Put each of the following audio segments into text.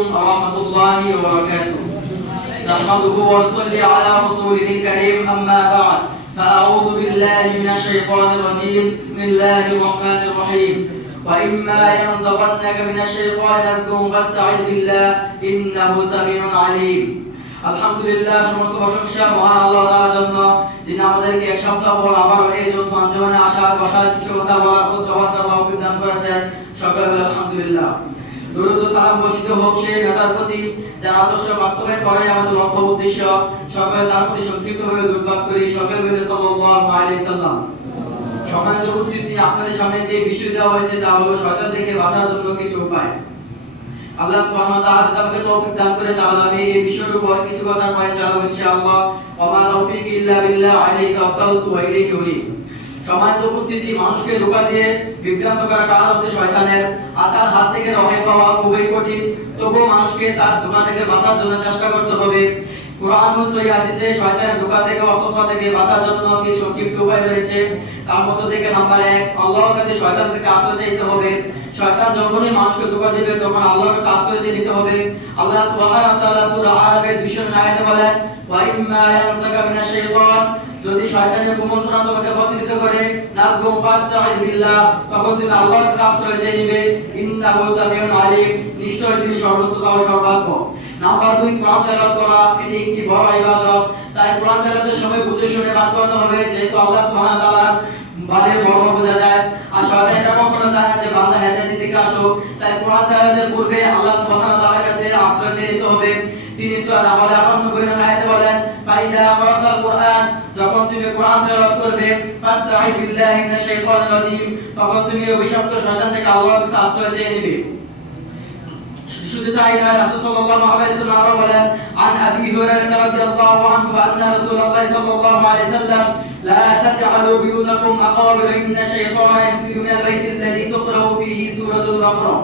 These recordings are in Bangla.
ورحمة الله وبركاته. نحمده ونصلي على رسوله الكريم أما بعد فأعوذ بالله من الشيطان الرجيم بسم الله الرحمن الرحيم وإما ينزغنك من الشيطان نزغ فاستعذ بالله إنه سميع عليم. আলহামদুলিল্লাহ, সমস্ত প্রশংসা মহান আল্লাহ তাআলার জন্য, যিনি আমাদেরকে এক সপ্তাহ পর আবার এই যৌথ আঞ্জুমানে আসার বসার কিছু কথা বলার ও শ্রবণ করার তৌফিক দান করেছেন। সকলে বলে আলহামদুলিল্লাহ। দরুদ ও সালাম বর্ষিত হোক সেই নেতার প্রতি যার আদর্শ বাস্তবায়ন করাই আমাদের লক্ষ্য উদ্দেশ্য। সকলে তার প্রতি সংক্ষিপ্তভাবে দুর্বাগ করি। সকলে বলে সাল্লাল্লাহু আলাইহি সাল্লাম। সম্মানিত উপস্থিতি, আপনাদের সামনে যে বিষয় দেওয়া হয়েছে তা হলো শয়তান থেকে বাঁচার জন্য কিছু উপায়। আল্লাহ সুবহানাহু ওয়া তাআলা আমাকে তৌফিক দান করে তাহলে আমি এই বিষয়ের উপর কিছু কথা কয়ে চালাবো ইনশাআল্লাহ। ওয়া মা তাওফীকি ইল্লা বিল্লাহ আলাইহি তাওয়াক্কালতু ওয়া ইলাইহি উনীব। সম্মানিত উপস্থিতি, মানুষকে ধোঁকা দিয়ে বিভ্রান্ত করার কাজ হচ্ছে শয়তানের। আর তার হাত থেকে রেহাই পাওয়া খুবই কঠিন। তবুও মানুষকে তার ধোঁকা থেকে বাঁচার জন্য চেষ্টা করতে হবে। কুরআন ও সহিহ হাদিসে শয়তানের ধোঁকা থেকে ওয়াসওয়াসা থেকে বাঁচার জন্য কি সংক্ষিপ্ত উপায় রয়েছে। তার মধ্যে থেকে নাম্বার 1, আল্লাহর কাছে শয়তান থেকে আশ্রয় চাইতে হবে। শয়তান যখনই মানুষকে ধোঁকা দিবে তখন আল্লাহর কাছে আশ্রয় নিতে হবে। আল্লাহ সুবহানাহু ওয়া তাআলা সূরা আরাফের 200 আয়াতে বলেন ওয়া ইম্মা ইয়ানজাকা মিনাশ শাইতান, যদি শয়তানের কুমন্ত্রণা তোমাকে প্রচলিত করে নাজগুম ফাস্তাইয বিল্লাহ, তখন তুমি আল্লাহর কাছে আশ্রয় চেয়ে নিবে। ইন্নাহু সামিউন আলিম, নিশ্চয় তিনি সর্বশ্রোতা ও সর্বাজ্ঞ। নাম্বার 2, কোরআন তেলাওয়াত করা। এটি একটি বড় ইবাদত। তাই কোরআন তেলাওয়াতের সময় বুঝে শুনে পাঠ করতে হবে, যেহেতু আল্লাহ সুবহানাহু ওয়া তাআলার বারে বড় বোঝা যায়। আর শয়তান এটা কখনো চায় না যে বান্দা হেদায়েতের দিকে আসুক। তাই কোরআন তেলাওয়াতের পূর্বে আল্লাহ সুবহানাহু ওয়া তাআলার কাছে আশ্রয় চেয়ে নিতে হবে। তিনি সূরা নাহলে 98 আয়াতে বলেন ফাইদা ক্রাতাল কুরআন, যখন তুমি কোরআন তেলাওয়াত করবে ফাস্তাইয বিল্লাহি মিনাশ শাইতানির রাজীম, তখন তুমি অভিশপ্ত শয়তান থেকে আল্লাহর কাছে আশ্রয় চেয়ে নিবে। শুধু তাই নয়, রাসূল সাল্লাল্লাহু আলাইহি ওয়াসাল্লাম বলেন আন আবি হুরায়রা রাদিয়াল্লাহু আনহু আন্না রাসূলুল্লাহ সাল্লাল্লাহু আলাইহি ওয়াসাল্লাম লা তাজআলু বিয়ুতাকুম মাকাবির ইন্না শাইতানা ইয়ানফিরু মিনাল বাইতিল্লাযী তুকরাউ ফীহি সূরাতুল বাকারা।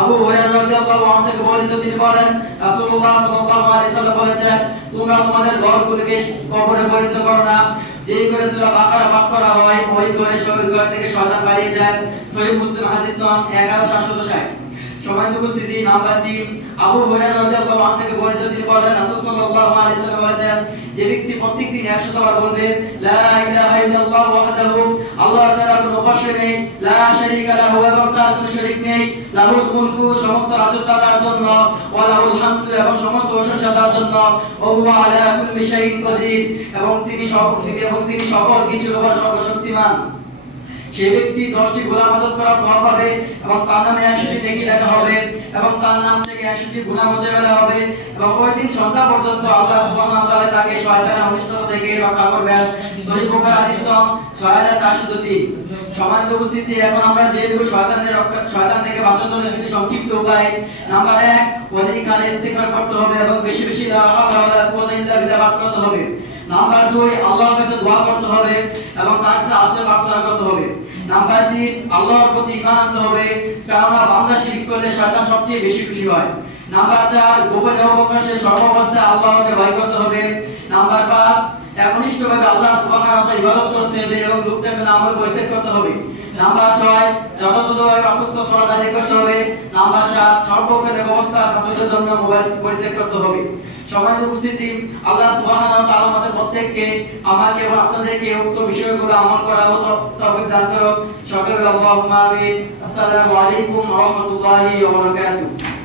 আবু হুরায়রা রাদিয়াল্লাহু আনহু থেকে বর্ণিত, তিনি বলেন রাসূলুল্লাহ সাল্লাল্লাহু আলাইহি ওয়াসাল্লাম বলেছেন, তোমরা তোমাদের ঘরগুলোকে কবরে পরিণত করো না। যেই করে সূরা বাকারা পাঠ করা হয় ওই করে সবাই ঘর থেকে শয়তান পালিয়ে যায়। সহিহ মুসলিম হাদিস নং 11760। সম্মানিত উপস্থিতি, নাম্বার 3, আবু হুরায়রা রাদিয়াল্লাহু আনহু থেকে বর্ণিত, তিনি বলেন রাসূল সাল্লাল্লাহু আলাইহি ওয়াসাল্লাম বলেছেন, যে ব্যক্তি প্রত্যেকদিন 100 বার বলবে লা ইলাহা ইল্লাল্লাহু ওয়াহদাহু, আল্লাহ ছাড়া কোনো উপাস্য নেই, লা শারীকা লাহু, এবং তার কোনো শরীক নেই, লাহুল মুলকু, সমস্ত রাজত্ব তার জন্য, ওয়া লাহুল হামদু, এবং সমস্ত প্রশংসা তার জন্য, ওয়া হুয়া আলা কুল্লি শাইইন কাদির, এবং তিনি সকল কিছুর উপর সর্বশক্তিমান। সেই ব্যক্তি 10টি গুনাহ মাফ করা সওয়াব পাবে, এবং তার নামে 100টি নেকি লেখা হবে, এবং তার নাম থেকে 100টি গুনাহ মুছে ফেলা হবে, এবং ওই দিন সন্ধ্যা পর্যন্ত আল্লাহ সুবহানাহু ওয়া তাআলা তাকে শয়তানের অনিষ্টতা থেকে রক্ষা করবেন। সহিহ বুখারী হাদিস নং 6402। সম্মানিত উপস্থিতি, এখন আমরা জেনেব শয়তান থেকে বাঁচার জন্য একটি সংক্ষিপ্ত উপায়। নাম্বার 1, অধিক কালে ইস্তিগফার করতে হবে এবং বেশি বেশি লা হাওলা ওয়ালা কুওয়াতা ইল্লা বিল্লাহ পাঠ করতে হবে। নাম্বার 2, আল্লাহর কাছে দোয়া করতে হবে এবং তার কাছে আশ্রয় প্রার্থনা করতে হবে। নাম্বার 3, আল্লাহর প্রতি ঈমান আনতে হবে, কারণ বান্দা শিরক করলে শয়তান সবচেয়ে বেশি খুশি হয়। নাম্বার 4, গোপনে ও প্রকাশ্যে সর্বাবস্থায় আল্লাহকে ভয় করতে হবে। নাম্বার 5, একনিষ্ঠভাবে আল্লাহ সুবহানাহু ওয়া তাআলা ইবাদত করতে হবে এবং লোক দেখানো আমল পরিত্যাগ করতে হবে। নাম্বার 6, যথাযথভাবে পাঁচ ওয়াক্ত সালাত আদায় করতে হবে। নাম্বার 7, সর্বপ্রকার অবস্থা ছাত্রদের জন্য মোবাইল পরিত্যাগ করতে হবে। সম্মানিত উপস্থিতি, আল্লাহ সুবহানাহু ওয়া তাআলা আমাদের প্রত্যেককে, আমাকে এবং আপনাদেরকে উক্ত বিষয়গুলো আমল করার তৌফিক দান করুন। সকলে আল্লাহুম্মা আমিন। আসসালামু আলাইকুম ওয়া রাহমাতুল্লাহি ওয়া বারাকাতুহু।